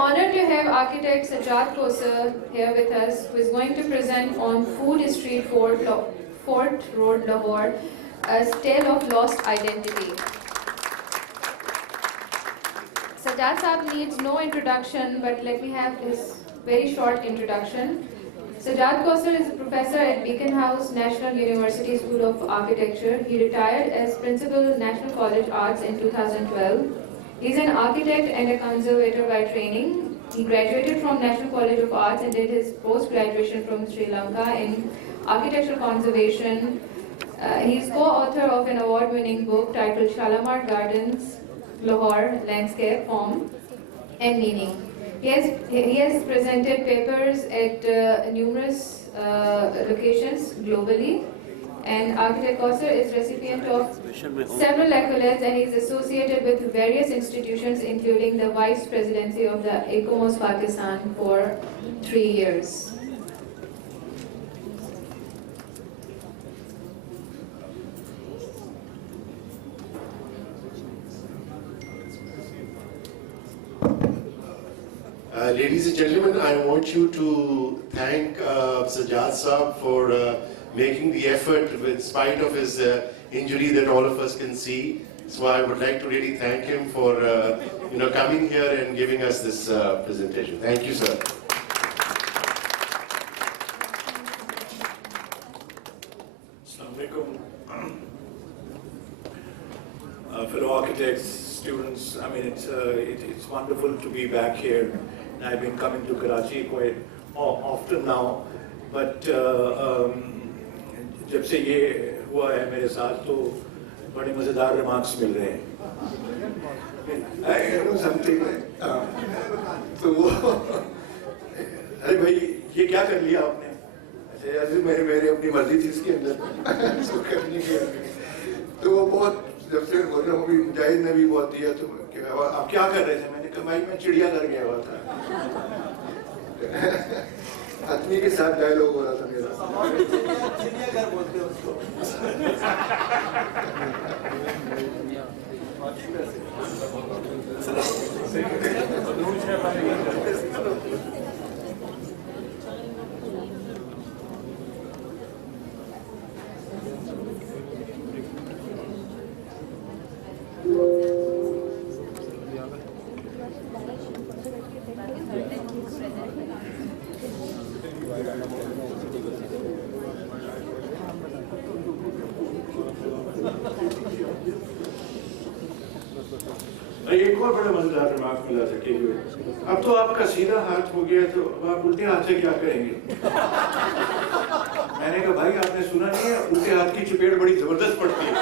honored to have architect Sajjad Kausar here with us, who is going to present on Food Street Fort Road, Lahore, a tale of lost identity. Sajjad Saab needs no introduction, but let me have his very short introduction. Sajjad Kausar is a professor at Beacon House National University School of Architecture. He retired as Principal National College Arts in 2012. He is an architect and a conservator by training. He graduated from National College of Arts and did his post-graduation from Sri Lanka in architectural conservation. He is co-author of an award-winning book titled Shalamar Gardens, Lahore, Landscape, Form and Meaning. He has presented papers at numerous locations globally, and architect Kausar is recipient of several accolades, and he is associated with various institutions including the Vice Presidency of the IAPEX Pakistan for 3 years. Ladies and gentlemen, I want you to thank Sajjad Saab for making the effort in spite of his injury that all of us can see. So I would like to really thank him for coming here and giving us this presentation. Thank you, sir. Assalamu alaikum. Fellow architects, students, I mean it's wonderful to be back here. I've been coming to Karachi quite often now, but जब से ये हुआ है मेरे साथ तो बड़े मज़ेदार रिमार्क्स मिल रहे हैं। I know something तो वो अरे भाई ये क्या कर लिया आपने? ऐसे मेरे अपनी मर्जी थी इसके अंदर इसको करने के तो वो बहुत जब से बोल रहा हूँ भी मुजाहिद ने भी बहुत दिया तो आप क्या कर रहे थे? मैंने कहा भाई मैं चिड़ियाघर गया हुआ था आदमी के साथ डायलॉग हो रहा था मेरा चिड़ियाघर बोलते हैं उसको एक और बड़ा मजेदार रिमार्क मिला था कि अब तो आपका सीधा हाथ हो गया तो अब आप उल्टे हाथ से क्या करेंगे? मैंने कहा भाई आपने सुना नहीं है उल्टे हाथ की चपेट बड़ी जबरदस्त पड़ती है।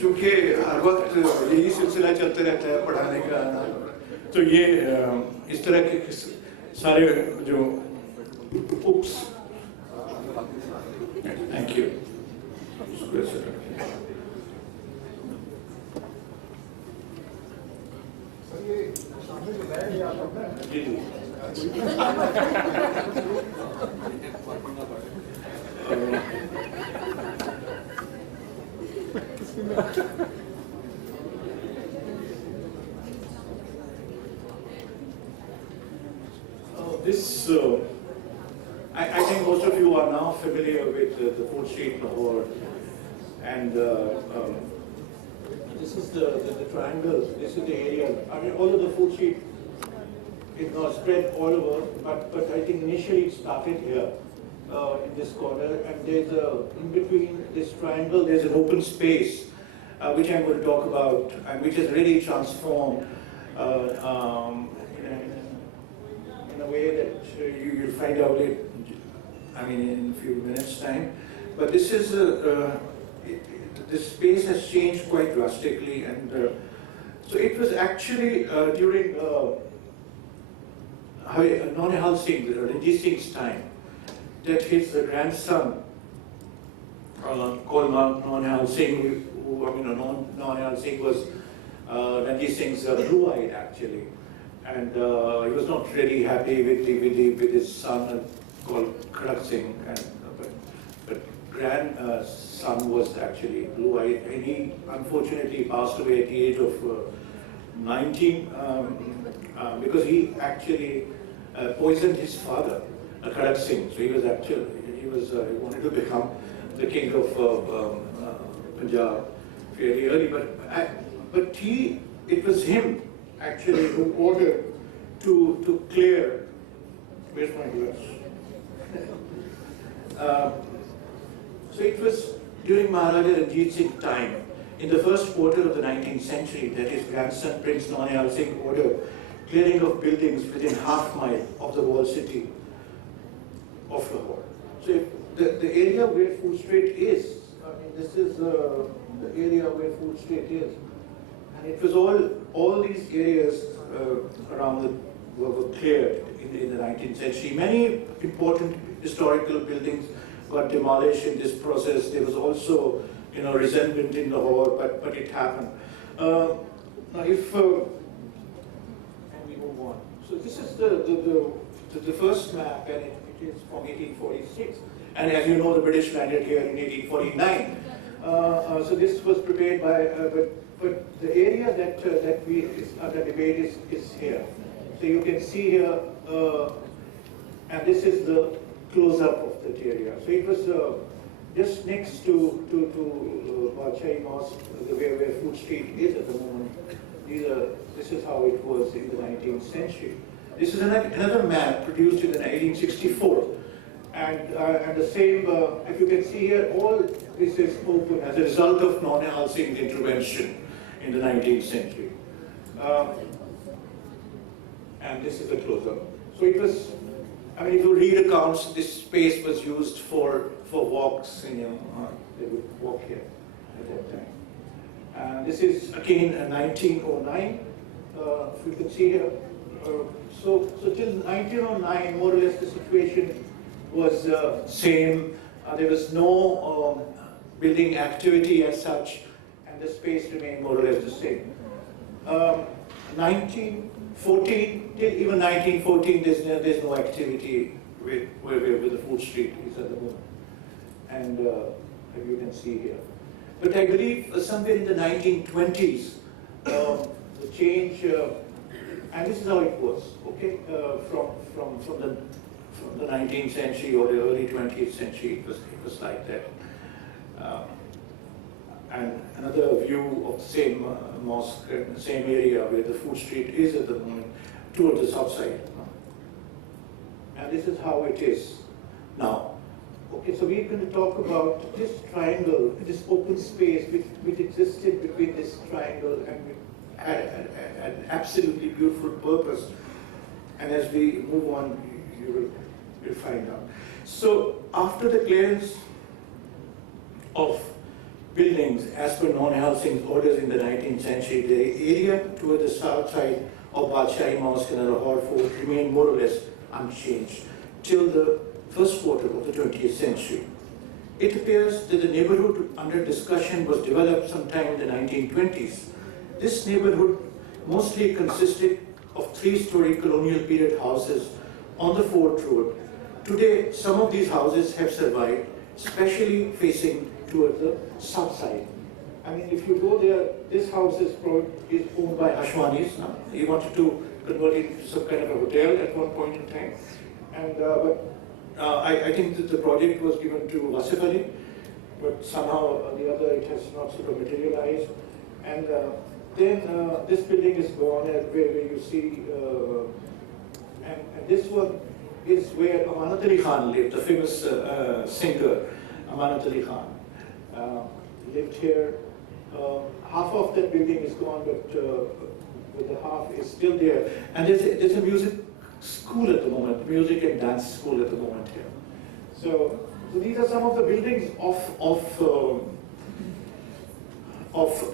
चूंकि हर वक्त यही सिलसिला चलते रहता है पढ़ाने का तो ये इस तरह के सारे जो oops thank you I think most of you are now familiar with the Food Street Lahore, and this is the triangle. This is the area. I mean, although the Food Street is not spread all over, but I think initially it started here in this corner, and there's in between this triangle there's an open space which I'm going to talk about, and which has really transformed in a way that you'll find out it, I mean, in a few minutes' time. But this is this space has changed quite drastically, and so it was actually during Nonihal Singh, Ranjit Singh's time, that his grandson called Nonihal Singh, who Nonihal Singh was Ranjit Singh's blue-eyed actually, and he was not really happy with his son called Khadak Singh, and grandson was actually blue-eyed, and he unfortunately passed away at the age of 19 because he actually poisoned his father, Khadak Singh. So he wanted to become the king of Punjab fairly early, but it was him actually who ordered to clear. Where's my glass? So it was during Maharaja Ranjit Singh's time, in the first quarter of the 19th century, that his grandson Prince Naunihal Singh ordered clearing of buildings within half-mile of the walled city of Lahore. So the area where Food Street is, I mean, this is the area where Food Street is, and it was all these areas around were cleared in the 19th century. Many important historical buildings got demolished in this process. There was also, resentment in Lahore, but it happened. Now, if and we move on. So this is the first map, and it is from 1846. And as you know, the British landed here in 1849. So this was prepared by, but the area that is under debate is here. So you can see here, and this is the close-up of that area. So it was just next to Badshahi Mosque, where Food Street is at the moment. This is how it was in the 19th century. This is another map produced in 1864. And the same, if you can see here, all this is open as a result of Naunihal Singh's intervention in the 19th century. And this is the close-up. So it was, I mean, if you read accounts, this space was used for walks, they would walk here at that time. And this is again 1909, if you can see here. So till 1909, more or less the situation was same. There was no building activity as such, and the space remained more or less the same. 1914 till even 1914, there's no activity where the Food Street is at the moment, and as you can see here. But I believe somewhere in the 1920s, the change, and this is how it was. Okay, from the 19th century or the early 20th century, it was like that. And another view of the same mosque, the same area where the Food Street is at the moment, toward the south side. And this is how it is now. Okay, so we're going to talk about this triangle, this open space which existed between this triangle and had an absolutely beautiful purpose. And as we move on, you'll find out. So after the clearance of buildings, as per Naunihal Singh's orders in the 19th century, the area toward the south side of Badshahi Mosque and Lahore Fort remained more or less unchanged till the first quarter of the 20th century. It appears that the neighborhood under discussion was developed sometime in the 1920s. This neighborhood mostly consisted of three-story colonial period houses on the Fort Road. Today, some of these houses have survived, especially facing towards the south side. I mean, if you go there, this house is owned by Ashwanis. He wanted to convert it into some kind of a hotel at one point in time. And, I think that the project was given to Wasif Ali, but somehow or the other it has not sort of materialized. And then this building is gone, where you see, and this one is where Amanat Ali Khan lived, the famous singer Amanat Ali Khan. Lived here. Half of that building is gone, but the half is still there. And there's a music school at the moment, music and dance school at the moment here. So these are some of the buildings of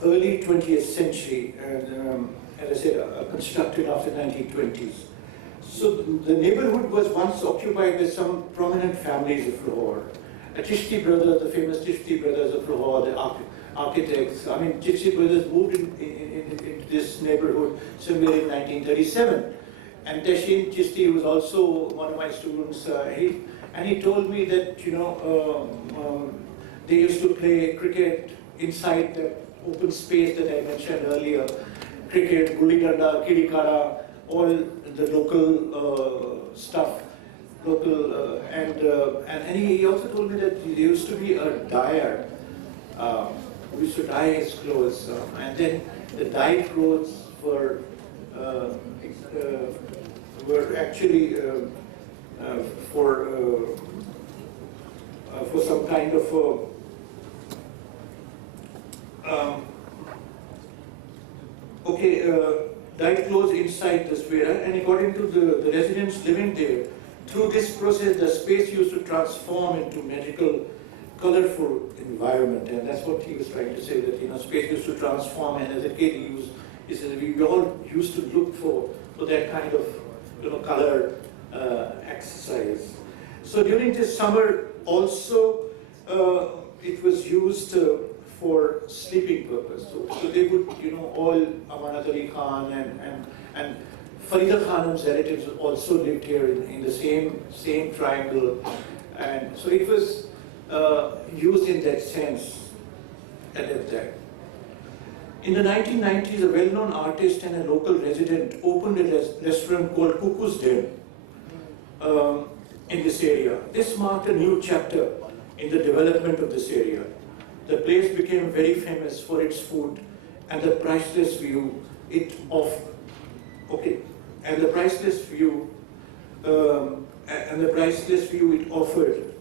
early 20th century, and as I said, constructed after 1920s. So the neighborhood was once occupied by some prominent families of Lahore. The Chishti brothers, the famous Chishti brothers of Lahore, the architects. I mean, Chishti brothers moved into this neighborhood somewhere in 1937. And Tashin Chishti was also one of my students. He told me that, They used to play cricket inside that open space that I mentioned earlier. Cricket, gulli danda, kidi kara, all the local stuff. And he also told me that there used to be a dyer who used to dye his clothes, and then the dyed clothes were actually for some kind of dyed clothes inside the sphere, and according to the residents living there, through this process, the space used to transform into magical, colorful environment, and that's what he was trying to say, that space used to transform, and as a kid, he said we all used to look for that kind of color exercise. So during this summer, also, it was used for sleeping purpose. So they would, all Amanat Ali Khan and Farida Khanum's relatives also lived here in the same triangle, and so it was used in that sense at that time. In the 1990s, a well-known artist and a local resident opened a restaurant called Cuckoo's Den in this area. This marked a new chapter in the development of this area. The place became very famous for its food and the priceless view it offered.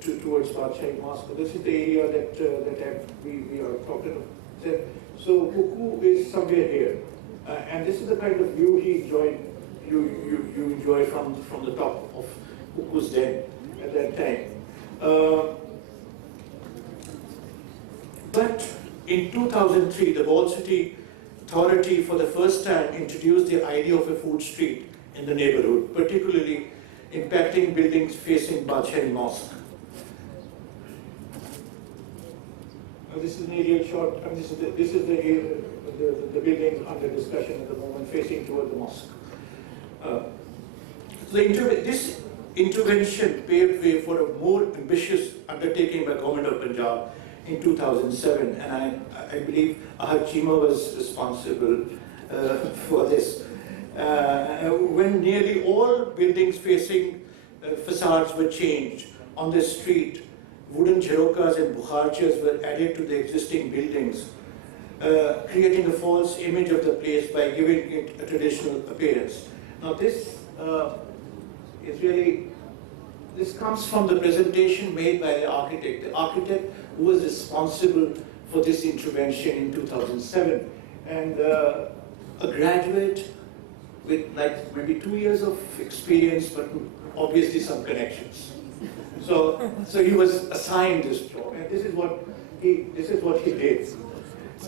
Towards Badshah Mosque. This is the area that we are talking about. So Cuckoo is somewhere here, and this is the kind of view he enjoyed. You enjoy from the top of Cuckoo's Den at that time. But in 2003, the Wall City Authority for the first time introduced the idea of a food street in the neighborhood, particularly impacting buildings facing Badshah Mosque. This is an aerial shot, and this is the building under discussion at the moment, facing toward the mosque. This intervention paved way for a more ambitious undertaking by Government of Punjab in 2007, and I believe Ahad Chima was responsible for this. When nearly all buildings facing facades were changed on the street, wooden jharokas and bukharchas were added to the existing buildings, creating a false image of the place by giving it a traditional appearance. Now this this comes from the presentation made by the architect who was responsible for this intervention in 2007, and a graduate with maybe 2 years of experience, but obviously some connections. So he was assigned this job, and this is what he did,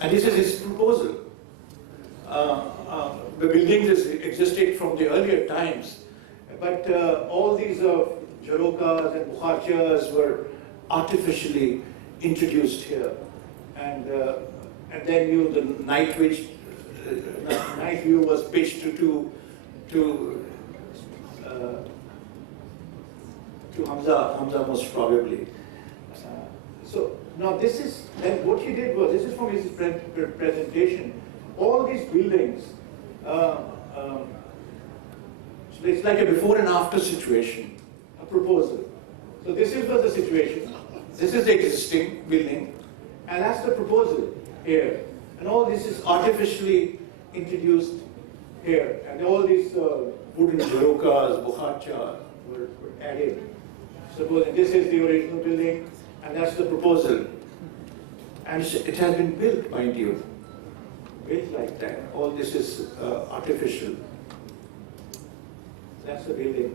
and this is his proposal. The buildings existed from the earlier times, but all these jharokas and bukharchas were artificially introduced here, and then the night view was pitched to Hamza most probably. So now this is, and what he did was, this is from his presentation, all these buildings, so it's like a before and after situation, a proposal. So this was the situation, this is the existing building, and that's the proposal here. And all this is artificially introduced here, and all these wooden jharokas, bukharcha were added. Supposing this is the original building, and that's the proposal. And it has been built, mind you. Built like that. All this is artificial. That's the building.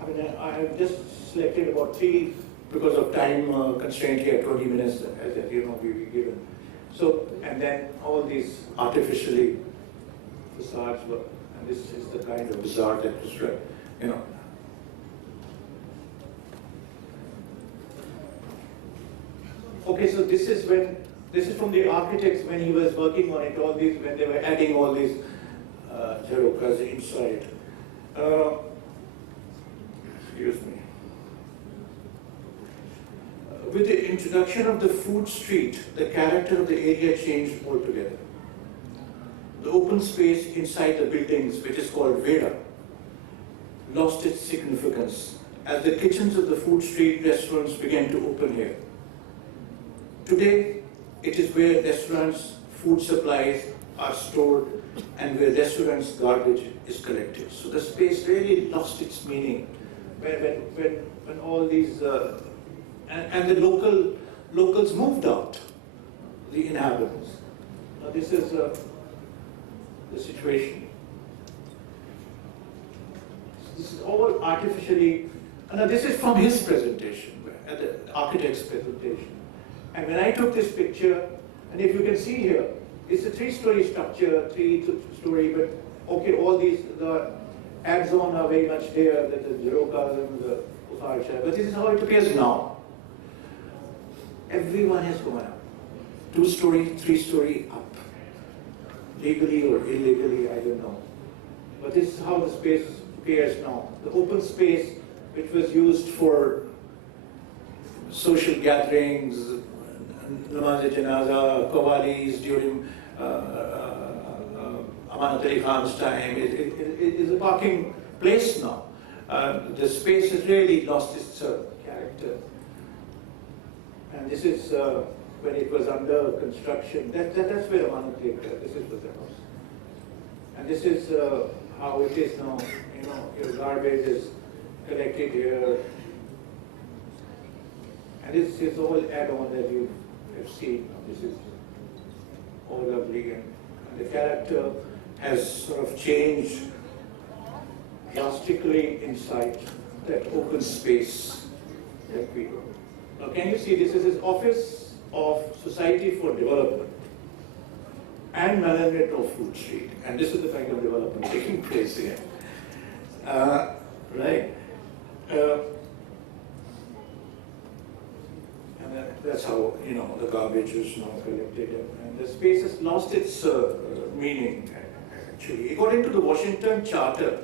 I mean, I have just selected about 3, because of time constraint here, 20 minutes, as we were given. So, and then all these artificially facades were, and this is the kind of facade that was, Okay, so this is from the architects when he was working on it, all these, when they were adding all these jharokas inside. Excuse me. with the introduction of the food street, the character of the area changed altogether. The open space inside the buildings, which is called Veda, lost its significance as the kitchens of the food street restaurants began to open here. Today, it is where restaurants' food supplies are stored and where restaurants' garbage is collected. So the space really lost its meaning when all these, and the locals moved out, the inhabitants. Now this is the situation. This is all artificially, and this is from his presentation, at the architect's presentation. And when I took this picture, and if you can see here, it's a three-story structure, three-story, but okay, all these, the add-on are very much there, the Jerokas and the Usar, but this is how it appears now. Everyone has gone up. Two-story, three-story up. Legally or illegally, I don't know. But this is how the space appears now. The open space, which was used for social gatherings, namaz-e-janaza, qawwalis during Amanat Ali Khan's time, it is a parking place now. The space has really lost its character. And this is when it was under construction. That's where Amanat Ali, this is the house. And this is how it is now. You know, your garbage is collected here. And this is all add-on that you have seen. This is all lovely, and the character has sort of changed drastically inside that open space that we go. Now can you see, this is his Office of Society for Development and Management of Food Street, and this is the kind of development taking place here. Right? And that's how, you know, the garbage is now collected, and the space has lost its meaning, actually. According to the Washington Charter,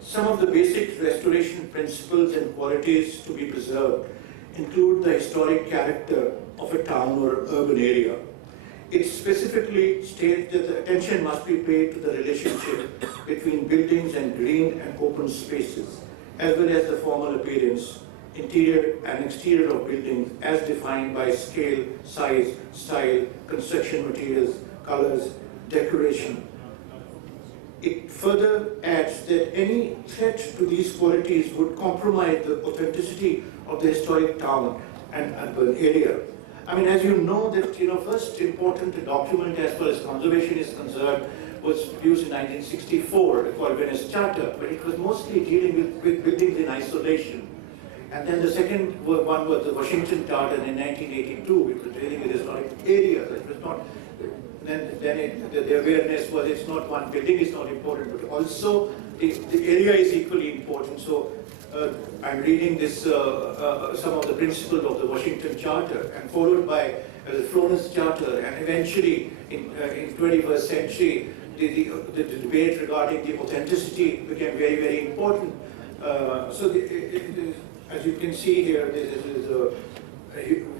some of the basic restoration principles and qualities to be preserved include the historic character of a town or urban area. It specifically states that the attention must be paid to the relationship between buildings and green and open spaces, as well as the formal appearance, interior and exterior of buildings as defined by scale, size, style, construction materials, colors, decoration. It further adds that any threat to these qualities would compromise the authenticity of the historic town and urban area. I mean, as you know, that, you know, first important document as far as conservation is concerned was produced in 1964, called Venice Charter, but it was mostly dealing with buildings in isolation. And then the second one was the Washington Charter in 1982, which was dealing with historic areas. It was not, the awareness was it's not one building is not important, but also the area is equally important. So I'm reading this, some of the principles of the Washington Charter, and followed by the Florence Charter, and eventually in 21st century, the debate regarding the authenticity became very, very important. As you can see here, this is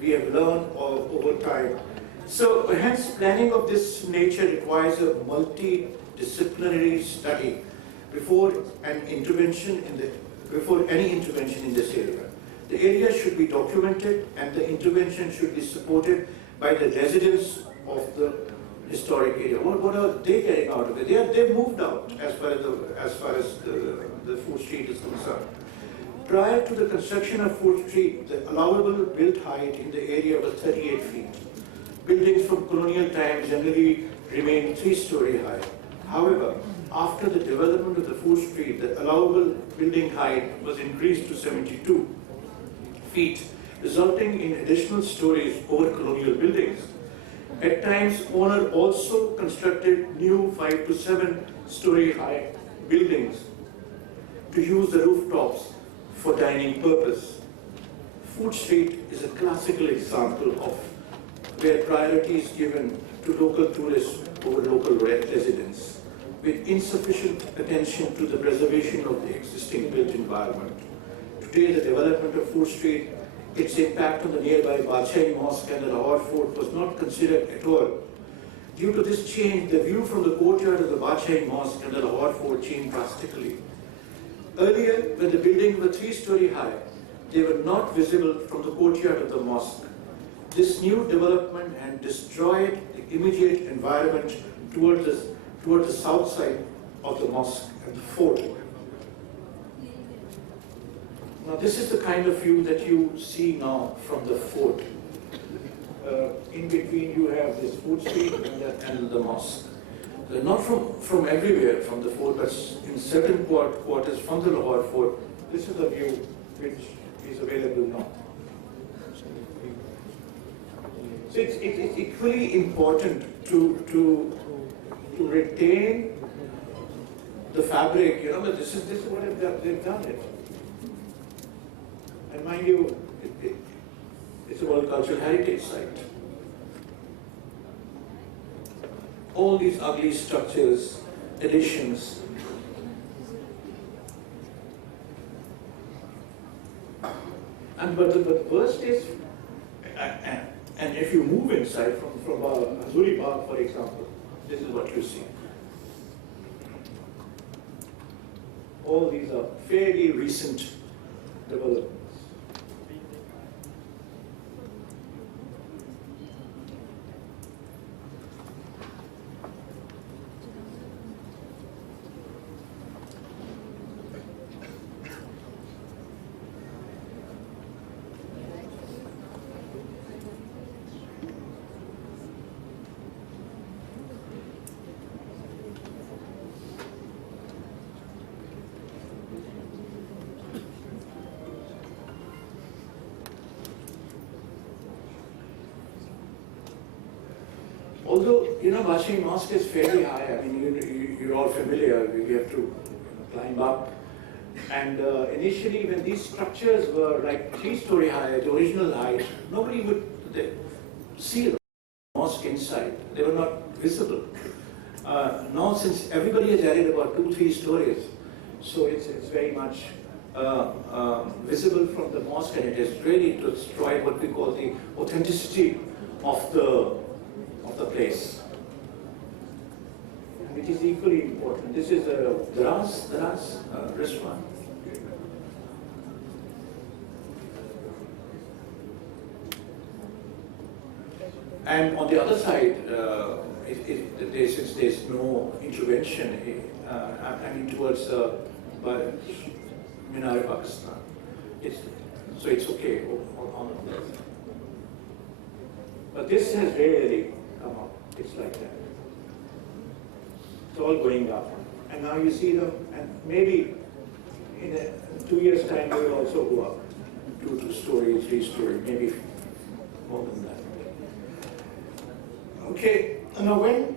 we have learned over time. So hence, planning of this nature requires a multidisciplinary study before any intervention in this area. The area should be documented, and the intervention should be supported by the residents of the historic area. What are they getting out of it? They've moved out as far as the Food Street is concerned. Prior to the construction of Food Street, the allowable built height in the area was 38 feet. Buildings from colonial times generally remained 3-story high. However, after the development of the Food Street, the allowable building height was increased to 72 feet, resulting in additional stories over colonial buildings. At times, owner also constructed new 5 to 7-story high buildings to use the rooftops for dining purpose. Food Street is a classical example of where priority is given to local tourists over local residents, with insufficient attention to the preservation of the existing built environment. Today, the development of Food Street its impact on the nearby Badshahi Mosque and the Lahore Fort was not considered at all. Due to this change, the view from the courtyard of the Badshahi Mosque and the Lahore Fort changed drastically. Earlier, when the buildings were 3-story high, they were not visible from the courtyard of the mosque. This new development had destroyed the immediate environment towards the south side of the mosque and the fort. Now this is the kind of view that you see now from the fort. In between you have this food street and the mosque. Not from everywhere from the fort, but in certain quarters from the Lahore fort, this is the view which is available now. So it's equally important to retain the fabric, but this is what they've done it. And mind you, it's a World Cultural Heritage Site. All these ugly structures, additions. But the worst is, and if you move inside from Azuri Bagh, for example, this is what you see. All these are fairly recent developments. Although, Badshahi Mosque is fairly high, I mean, you're all familiar, we have to climb up. And initially, when these structures were like 3-story high, the original height, nobody would see the mosque inside. They were not visible. Now, since everybody has added about 2-3 stories, so it's very much visible from the mosque, and it has really destroyed what we call the authenticity of the place, which is equally important. This is a Daraz restaurant. And on the other side, since there's no intervention, I mean towards Minar Pakistan, so it's okay on the place. But this has really come up. It's like that. It's all going up. And now you see them, and maybe in 2 years' time they will also go up. 2-story, 3-story, maybe more than that. Okay, now when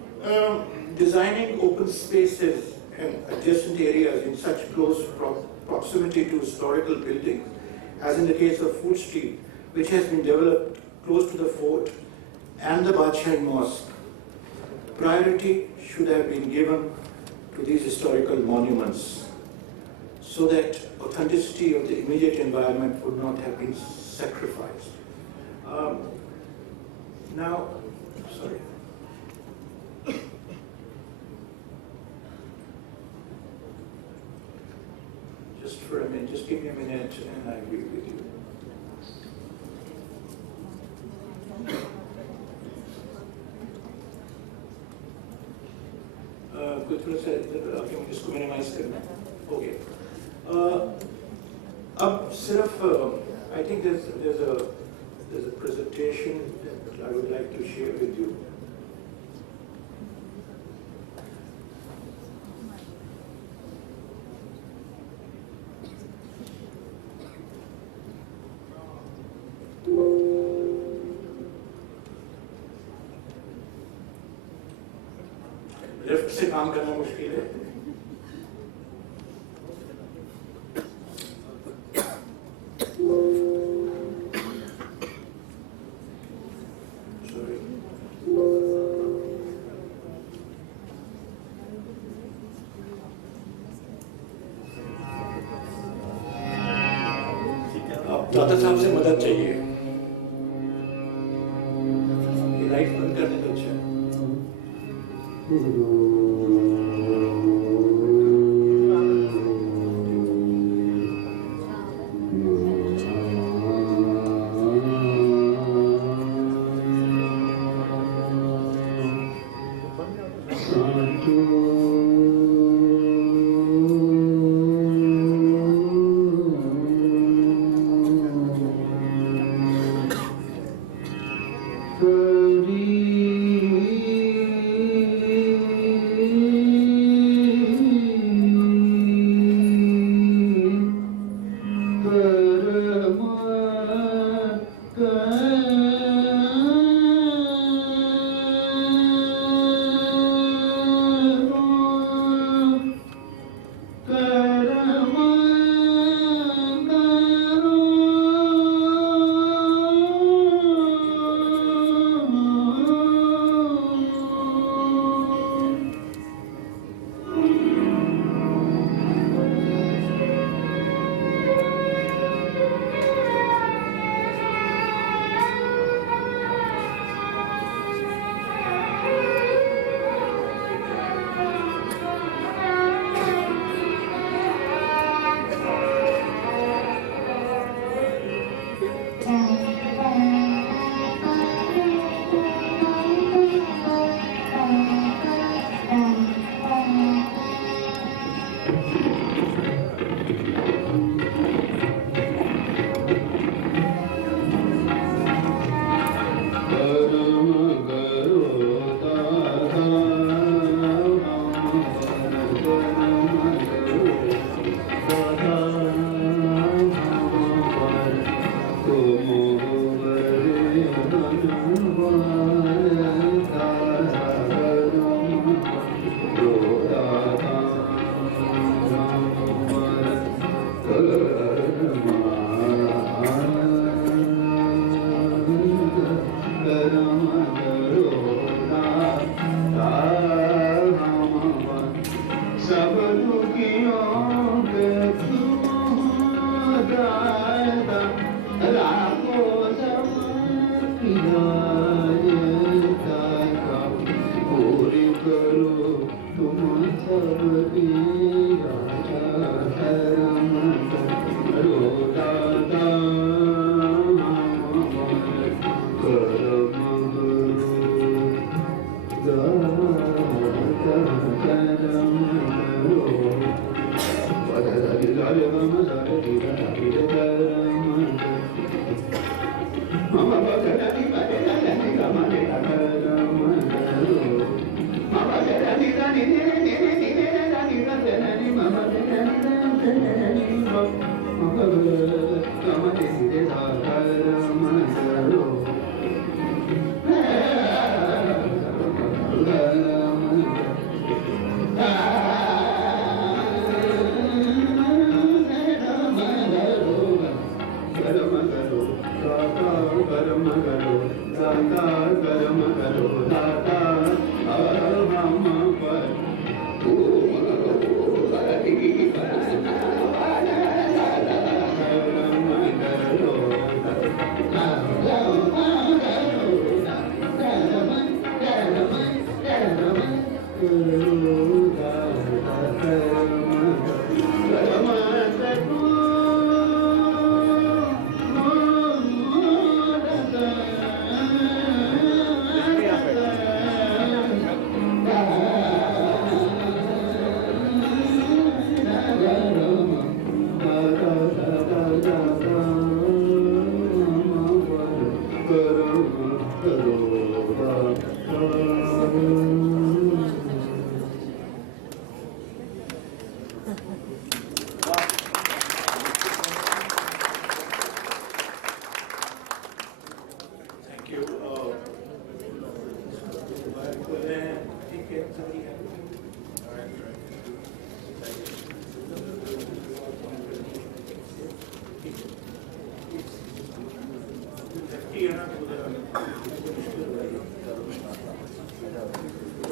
designing open spaces and adjacent areas in such close proximity to historical buildings, as in the case of Food Street, which has been developed close to the fort and the Badshahi Mosque, priority should have been given to these historical monuments so that authenticity of the immediate environment would not have been sacrificed. Now, sorry. Just for a minute, just give me a minute and I'll be with you. कुछ थोड़ा सा आगे मुझे इसको minimise करना है. Okay. अब सिर्फ I think there's a presentation that I would like to share with you. Lift से काम करना मुश्किल है. दादा साहब से मदद चाहिए। ये लाइट बंद कर दे तो अच्छा है।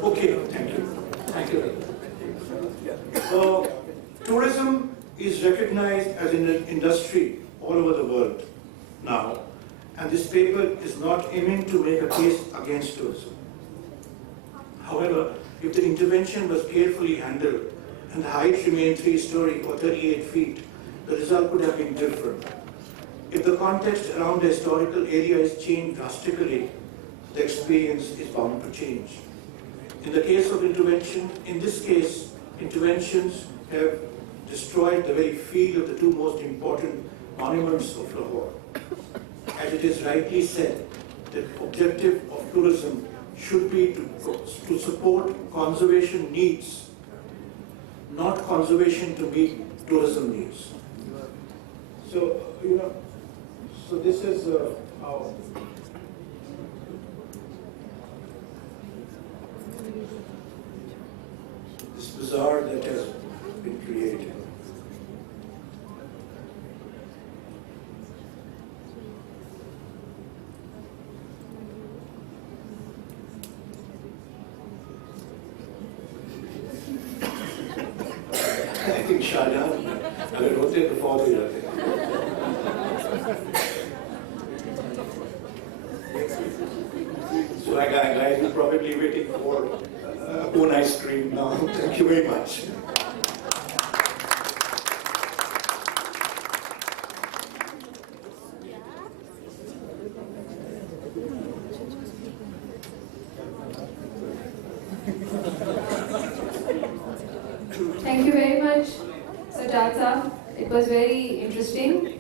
Okay, thank you. Thank you. Tourism is recognized as an industry all over the world. now, and this paper is not aiming to make a case against tourism. However, if the intervention was carefully handled and the height remained 3-story or 38 feet, the result could have been different. If the context around the historical area is changed drastically, the experience is bound to change. In the case of intervention, in this case, interventions have destroyed the very feel of the two most important monuments of Lahore. As it is rightly said, the objective of tourism should be to support conservation needs, not conservation to meet tourism needs. So, so this is how this bazaar that has been created. I think Shahjahan, अगर होते तो फौत हो जाते. So guys, you're probably waiting for a cone ice cream now. Thank you very much. Thank you very much, Sajjad Saab. It was very interesting.